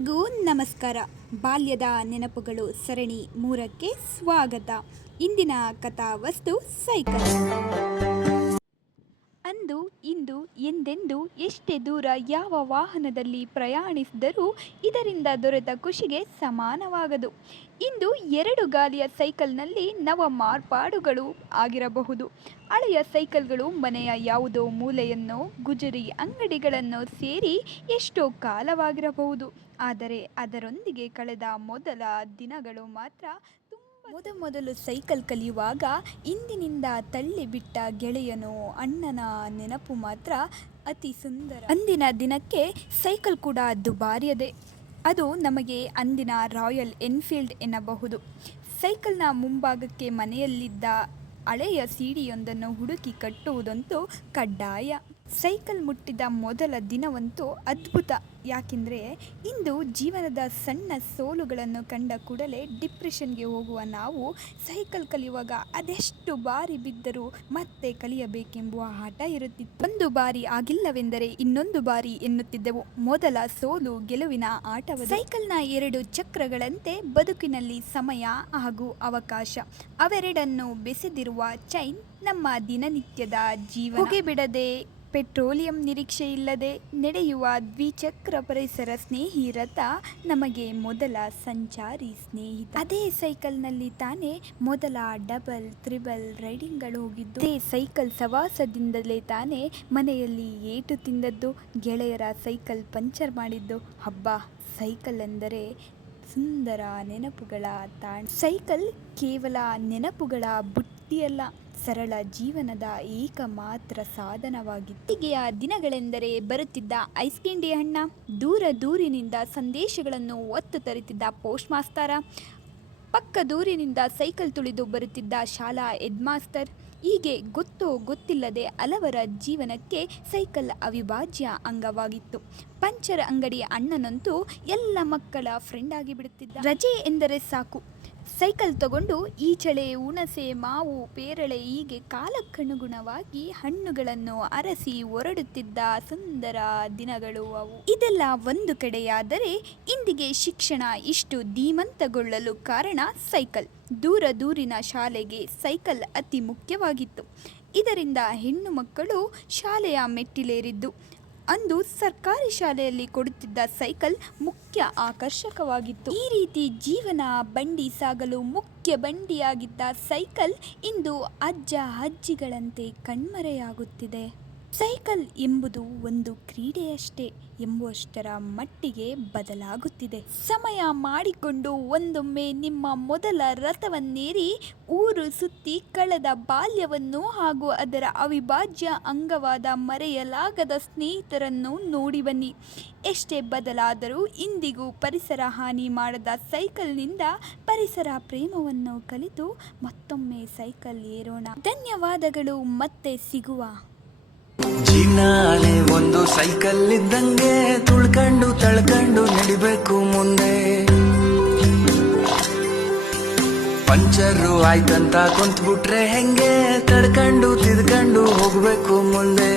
ಎಲ್ರಿಗೂ ನಮಸ್ಕಾರ. ಬಾಲ್ಯದ ನೆನಪುಗಳು ಸರಣಿ 3ಕ್ಕೆ ಸ್ವಾಗತ. ಇಂದಿನ ಕಥಾವಸ್ತು ಸೈಕಲ್. ಅಂದು ಇಂದು ಎಂದೆಂದು ಎಷ್ಟೇ ದೂರ ಯಾವ ವಾಹನದಲ್ಲಿ ಪ್ರಯಾಣಿಸಿದರೂ ಇದರಿಂದ ದೊರೆತ ಖುಷಿಗೆ ಸಮಾನವಾಗದು. ಇಂದು 2 ಗಾಲಿಯ ಸೈಕಲ್ನಲ್ಲಿ ನವ ಮಾರ್ಪಾಡುಗಳು ಆಗಿರಬಹುದು. ಹಳೆಯ ಸೈಕಲ್ಗಳು ಮನೆಯ ಯಾವುದೋ ಮೂಲೆಯನ್ನೋ ಗುಜರಿ ಅಂಗಡಿಗಳನ್ನು ಸೇರಿ ಎಷ್ಟೋ ಕಾಲವಾಗಿರಬಹುದು. ಆದರೆ ಅದರೊಂದಿಗೆ ಕಳೆದ ಮೊದಲ ದಿನಗಳು ಮಾತ್ರ ಮೊದಲು ಸೈಕಲ್ ಕಲಿಯುವಾಗ ಇಂದಿನಿಂದ ತಳ್ಳಿಬಿಟ್ಟ ಗೆಳೆಯನೋ ಅಣ್ಣನ ನೆನಪು ಮಾತ್ರ ಅತಿ ಸುಂದರ. ಅಂದಿನ ದಿನಕ್ಕೆ ಸೈಕಲ್ ಕೂಡ ದುಬಾರಿಯದೇ. ಅದು ನಮಗೆ ಅಂದಿನ ರಾಯಲ್ ಎನ್ಫೀಲ್ಡ್ ಎನ್ನಬಹುದು. ಸೈಕಲ್ನ ಮುಂಭಾಗಕ್ಕೆ ಮನೆಯಲ್ಲಿದ್ದ ಹಳೆಯ ಸಿಡಿಯೊಂದನ್ನು ಹುಡುಕಿ ಕಟ್ಟುವುದಂತೂ ಕಡ್ಡಾಯ. ಸೈಕಲ್ ಮುಟ್ಟಿದ ಮೊದಲ ದಿನವಂತೂ ಅದ್ಭುತ. ಯಾಕೆಂದರೆ ಇಂದು ಜೀವನದ ಸಣ್ಣ ಸೋಲುಗಳನ್ನು ಕಂಡ ಕೂಡಲೇ ಡಿಪ್ರೆಷನ್ಗೆ ಹೋಗುವ ನಾವು ಸೈಕಲ್ ಕಲಿಯುವಾಗ ಅದೆಷ್ಟು ಬಾರಿ ಬಿದ್ದರೂ ಮತ್ತೆ ಕಲಿಯಬೇಕೆಂಬುವ ಹಠ ಇರುತ್ತಿತ್ತು. ಒಂದು ಬಾರಿ ಆಗಿಲ್ಲವೆಂದರೆ ಇನ್ನೊಂದು ಬಾರಿ ಎನ್ನುತ್ತಿದ್ದೆವು. ಮೊದಲ ಸೋಲು ಗೆಲುವಿನ ಆಟವದು. ಸೈಕಲ್ನ 2 ಚಕ್ರಗಳಂತೆ ಬದುಕಿನಲ್ಲಿ ಸಮಯ ಹಾಗೂ ಅವಕಾಶ ಅವೆರಡನ್ನು ಬೆಸೆದಿರುವ ಚೈನ್ ನಮ್ಮ ದಿನನಿತ್ಯದ ಜೀವನ. ಹೊಗೆ ಬಿಡದೆ ಪೆಟ್ರೋಲಿಯಂ ನಿರೀಕ್ಷೆ ಇಲ್ಲದೆ ನಡೆಯುವ ದ್ವಿಚಕ್ರ ಪರಿಸರ ಸ್ನೇಹಿ ರಥ ನಮಗೆ ಮೊದಲ ಸಂಚಾರಿ ಸ್ನೇಹಿತ. ಅದೇ ಸೈಕಲ್ನಲ್ಲಿ ತಾನೇ ಮೊದಲ ಡಬಲ್ ತ್ರಿಬಲ್ ರೈಡಿಂಗ್ಗಳು ಹೋಗಿದ್ದು. ಅದೇ ಸೈಕಲ್ ಸವಾಸದಿಂದಲೇ ತಾನೇ ಮನೆಯಲ್ಲಿ ಏಟು ತಿಂದದ್ದು, ಗೆಳೆಯರ ಸೈಕಲ್ ಪಂಚರ್ ಮಾಡಿದ್ದು. ಹಬ್ಬ, ಸೈಕಲ್ ಎಂದರೆ ಸುಂದರ ನೆನಪುಗಳ ತಾಣ. ಸೈಕಲ್ ಕೇವಲ ನೆನಪುಗಳ ಬುಟ್ಟಿಯಲ್ಲ, ಸರಳ ಜೀವನದ ಏಕಮಾತ್ರ ಸಾಧನವಾಗಿತ್ತು. ಹೀಗೆಯ ದಿನಗಳೆಂದರೆ ಬರುತ್ತಿದ್ದ ಐಸ್ ಕ್ಯಾಂಡಿ ಹಣ್ಣ, ದೂರದೂರಿನಿಂದ ಸಂದೇಶಗಳನ್ನು ಒತ್ತು ತರುತ್ತಿದ್ದ ಪೋಸ್ಟ್ ಮಾಸ್ತರ, ಪಕ್ಕ ದೂರಿನಿಂದ ಸೈಕಲ್ ತುಳಿದು ಬರುತ್ತಿದ್ದ ಶಾಲಾ ಹೆಡ್ ಮಾಸ್ಟರ್. ಹೀಗೆ ಗೊತ್ತೋ ಗೊತ್ತಿಲ್ಲದೆ ಹಲವರ ಜೀವನಕ್ಕೆ ಸೈಕಲ್ ಅವಿಭಾಜ್ಯ ಅಂಗವಾಗಿತ್ತು. ಪಂಚರ್ ಅಂಗಡಿ ಅಣ್ಣನಂತೂ ಎಲ್ಲ ಮಕ್ಕಳ ಫ್ರೆಂಡ್ ಆಗಿಬಿಡುತ್ತಿದ್ದ. ರಜೆ ಎಂದರೆ ಸಾಕು ಸೈಕಲ್ ತಗೊಂಡು ಈಚಳೆ, ಹುಣಸೆ, ಮಾವು, ಪೇರಳೆ ಹೀಗೆ ಕಾಲಕ್ಕನುಗುಣವಾಗಿ ಹಣ್ಣುಗಳನ್ನು ಅರಸಿ ಹೊರಡುತ್ತಿದ್ದ ಸುಂದರ ದಿನಗಳು ಅವು. ಇದೆಲ್ಲ ಒಂದು ಕಡೆಯಾದರೆ ಇಂದಿಗೆ ಶಿಕ್ಷಣ ಇಷ್ಟು ಧೀಮಂತಗೊಳ್ಳಲು ಕಾರಣ ಸೈಕಲ್. ದೂರಿನ ಶಾಲೆಗೆ ಸೈಕಲ್ ಅತಿ ಮುಖ್ಯವಾಗಿತ್ತು. ಇದರಿಂದ ಹೆಣ್ಣು ಮಕ್ಕಳು ಶಾಲೆಯ ಮೆಟ್ಟಿಲೇರಿದ್ದು. ಅಂದು ಸರ್ಕಾರಿ ಶಾಲೆಯಲ್ಲಿ ಕೊಡುತ್ತಿದ್ದ ಸೈಕಲ್ ಮುಖ್ಯ ಆಕರ್ಷಕವಾಗಿತ್ತು. ಈ ರೀತಿ ಜೀವನ ಬಂಡಿ ಸಾಗಲು ಮುಖ್ಯ ಬಂಡಿಯಾಗಿದ್ದ ಸೈಕಲ್ ಇಂದು ಅಜ್ಜ ಅಜ್ಜಿಗಳಂತೆ ಕಣ್ಮರೆಯಾಗುತ್ತಿದೆ. ಸೈಕಲ್ ಎಂಬುದು ಒಂದು ಕ್ರೀಡೆಯಷ್ಟೇ ಎಂಬುವಷ್ಟರ ಮಟ್ಟಿಗೆ ಬದಲಾಗುತ್ತಿದೆ. ಸಮಯ ಮಾಡಿಕೊಂಡು ಒಂದೊಮ್ಮೆ ನಿಮ್ಮ ಮೊದಲ ರಥವನ್ನೇರಿ ಊರು ಸುತ್ತಿ ಕಳೆದ ಬಾಲ್ಯವನ್ನು ಹಾಗೂ ಅದರ ಅವಿಭಾಜ್ಯ ಅಂಗವಾದ ಮರೆಯಲಾಗದ ಸ್ನೇಹಿತರನ್ನು ನೋಡಿ ಬನ್ನಿ. ಎಷ್ಟೇ ಬದಲಾದರೂ ಇಂದಿಗೂ ಪರಿಸರ ಹಾನಿ ಮಾಡದ ಸೈಕಲ್ನಿಂದ ಪರಿಸರ ಪ್ರೇಮವನ್ನು ಕಲಿತು ಮತ್ತೊಮ್ಮೆ ಸೈಕಲ್ ಏರೋಣ. ಧನ್ಯವಾದಗಳು. ಮತ್ತೆ ಸಿಗುವ. ಜೀವನಾಲೆ ಒಂದು ಸೈಕಲ್ ಇದ್ದಂಗೆ ತುಳ್ಕೊಂಡು ತಳ್ಕೊಂಡು ನಡಿಬೇಕು ಮುಂದೆ. ಪಂಚರು ಆಯ್ತಂತ ಕುಂತ್ಬಿಟ್ರೆ ಹೆಂಗೆ ತಡ್ಕೊಂಡು ತಿದ್ಕೊಂಡು ಹೋಗ್ಬೇಕು ಮುಂದೆ.